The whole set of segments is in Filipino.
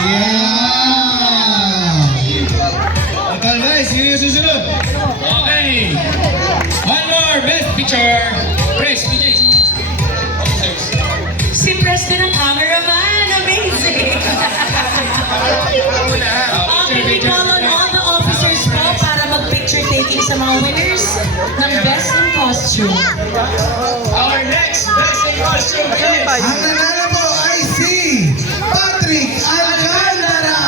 Yeah! Ito guys, sino yung susunod? Okay. One more. Best picture. Press, PJ. Si Preston ang cameraman. Amazing! Okay, we call on all the officers po para mag-picture taking sa mga winners ng Best in Costume. Our next best in costume is... Ang nanalo po ay si Patrick Alcantara!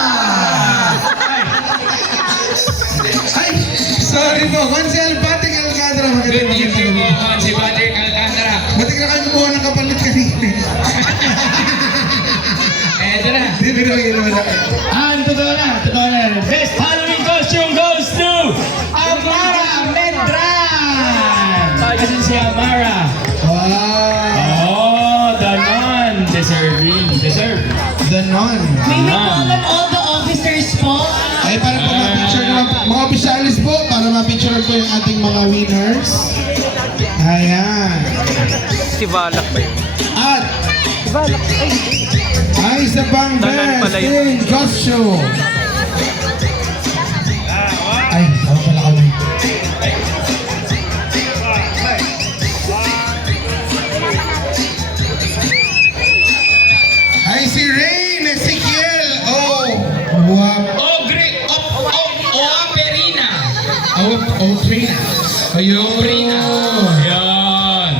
Ay, sorry po. Konsel Patrick Alcantara. Good evening po, si Patrick Alcantara. Ba't na kayo kumuha ng kapalit kanina? Eto na. Hindi. Totoo na. Best Halloween costume goes to Amara Medran! Asan si Amara? Wow! Oh, the nun. Deserve. The Nun. May we call on all the officers po. Ay, para po ma-picture naman, mga opisyalis po, para ma-picture po yung ating mga winners. Ayan. Si Balak ba yun? At, Si Balak. Ay, ay isa pang Dalan best pala yun. in costume. Ay, tama pala kami. Ay, si Rain Ezekiel. Oh, wow. Operina. Trina. Ayun. Yan.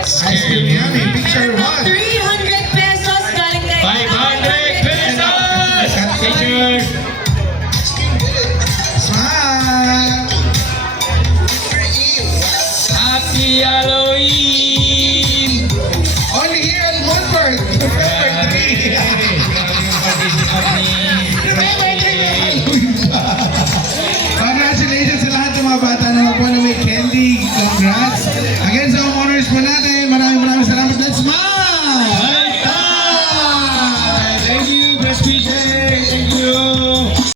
Ice cream yan eh. Picture one. 300 pesos galing kay 500 pesos! Picture! Smile. Happy Halloween! Only here at Montfort. November 3. Congratulations sa lahat ng mga bata na nakuha na may candy. Congrats.